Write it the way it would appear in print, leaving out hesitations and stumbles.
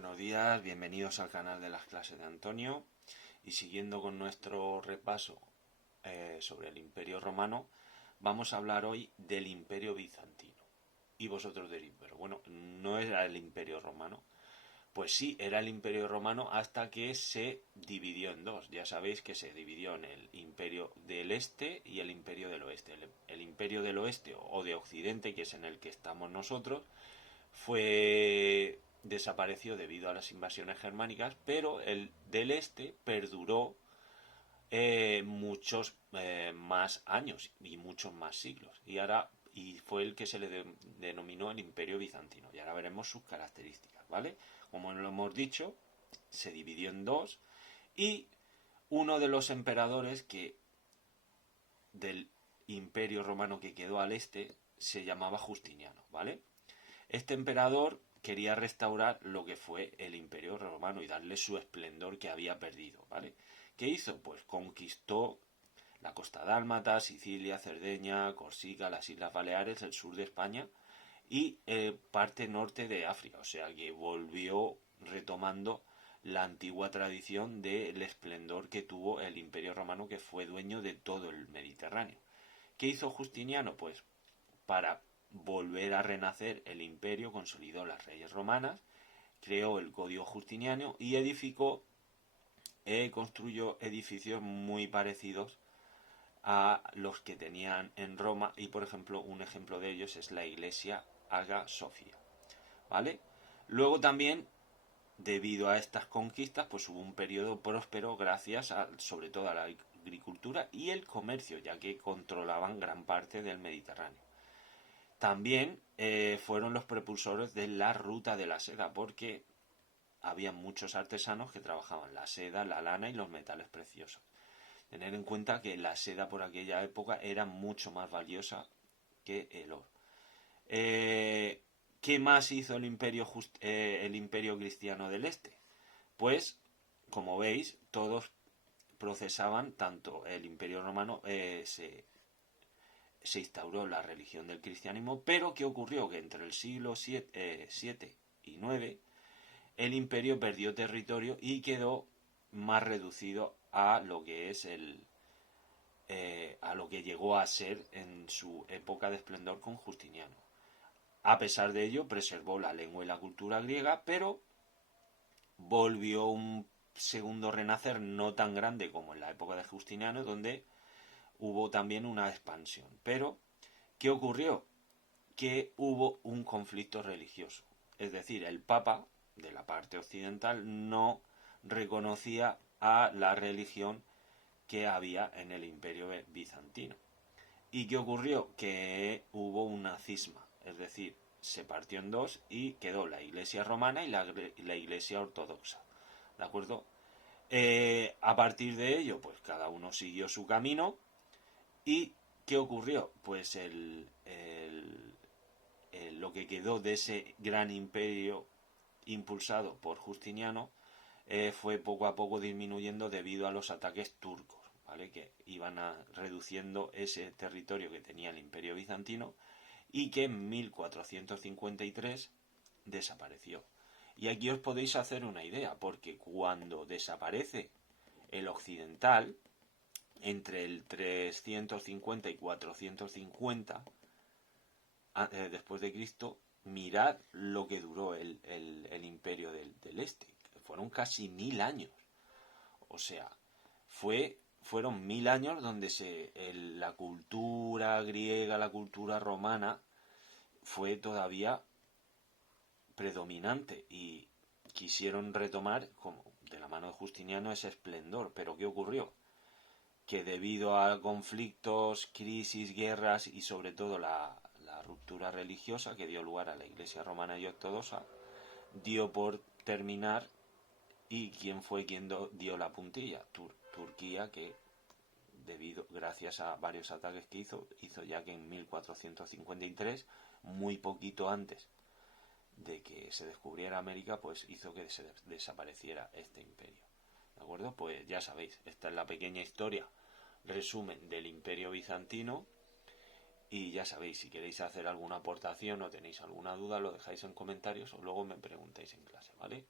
Buenos días, bienvenidos al canal de las clases de Antonio y siguiendo con nuestro repaso sobre el Imperio Romano, vamos a hablar hoy del Imperio Bizantino. Y vosotros diréis, pero bueno, ¿no era el Imperio Romano? Pues sí, era el Imperio Romano hasta que se dividió en dos. Ya sabéis que se dividió en el Imperio del Este y el Imperio del Oeste. El Imperio del Oeste o de Occidente, que es en el que estamos nosotros, desapareció debido a las invasiones germánicas, pero el del Este perduró muchos más años y muchos más siglos. Y fue el que se le denominó el Imperio Bizantino. Y ahora veremos sus características, ¿vale? Como lo hemos dicho, se dividió en dos y uno de los emperadores del Imperio Romano que quedó al este se llamaba Justiniano, ¿vale? Este emperador quería restaurar lo que fue el Imperio Romano y darle su esplendor que había perdido, ¿vale? ¿Qué hizo? Pues conquistó la costa dálmata, Sicilia, Cerdeña, Corsica, las Islas Baleares, el sur de España y parte norte de África, o sea que volvió retomando la antigua tradición del esplendor que tuvo el Imperio Romano, que fue dueño de todo el Mediterráneo. ¿Qué hizo Justiniano? Pues para volver a renacer el imperio, consolidó las leyes romanas, creó el Código Justiniano y construyó edificios muy parecidos a los que tenían en Roma y, por ejemplo, un ejemplo de ellos es la iglesia Hagia Sophia, ¿vale? Luego también, debido a estas conquistas, pues hubo un periodo próspero gracias sobre todo a la agricultura y el comercio, ya que controlaban gran parte del Mediterráneo. También fueron los propulsores de la ruta de la seda, porque había muchos artesanos que trabajaban la seda, la lana y los metales preciosos. Tener en cuenta que la seda por aquella época era mucho más valiosa que el oro. ¿Qué más hizo el imperio cristiano del Este? Pues, como veis, todos procesaban, tanto el imperio romano se instauró la religión del cristianismo, pero ¿qué ocurrió? Que entre el siglo VII y IX el imperio perdió territorio y quedó más reducido a lo que es a lo que llegó a ser en su época de esplendor con Justiniano. A pesar de ello, preservó la lengua y la cultura griega, pero volvió un segundo renacer no tan grande como en la época de Justiniano, donde hubo también una expansión. Pero, ¿qué ocurrió? Que hubo un conflicto religioso. Es decir, el Papa de la parte occidental no reconocía a la religión que había en el imperio bizantino. ¿Y qué ocurrió? Que hubo una cisma, es decir, se partió en dos y quedó la iglesia romana y la iglesia ortodoxa. ¿De acuerdo? A partir de ello, pues cada uno siguió su camino. ¿Y qué ocurrió? Pues lo que quedó de ese gran imperio impulsado por Justiniano fue poco a poco disminuyendo debido a los ataques turcos, ¿vale? Que iban reduciendo ese territorio que tenía el imperio bizantino y que en 1453 desapareció. Y aquí os podéis hacer una idea, porque cuando desaparece el occidental, entre el 350 y 450 después de Cristo, mirad lo que duró el imperio del Este, que fueron casi 1000 años. O sea, fueron 1000 años donde la cultura griega, la cultura romana, fue todavía predominante y quisieron retomar, como de la mano de Justiniano, ese esplendor. Pero ¿qué ocurrió? Que debido a conflictos, crisis, guerras y sobre todo la ruptura religiosa que dio lugar a la Iglesia romana y ortodoxa, dio por terminar. ¿Y quién fue quien dio la puntilla? Turquía, que gracias a varios ataques que hizo ya que en 1453, muy poquito antes de que se descubriera América, pues hizo que se desapareciera este imperio. ¿De acuerdo? Pues ya sabéis, esta es la pequeña historia, resumen del imperio bizantino. Y ya sabéis, si queréis hacer alguna aportación o tenéis alguna duda, lo dejáis en comentarios o luego me preguntáis en clase, ¿vale?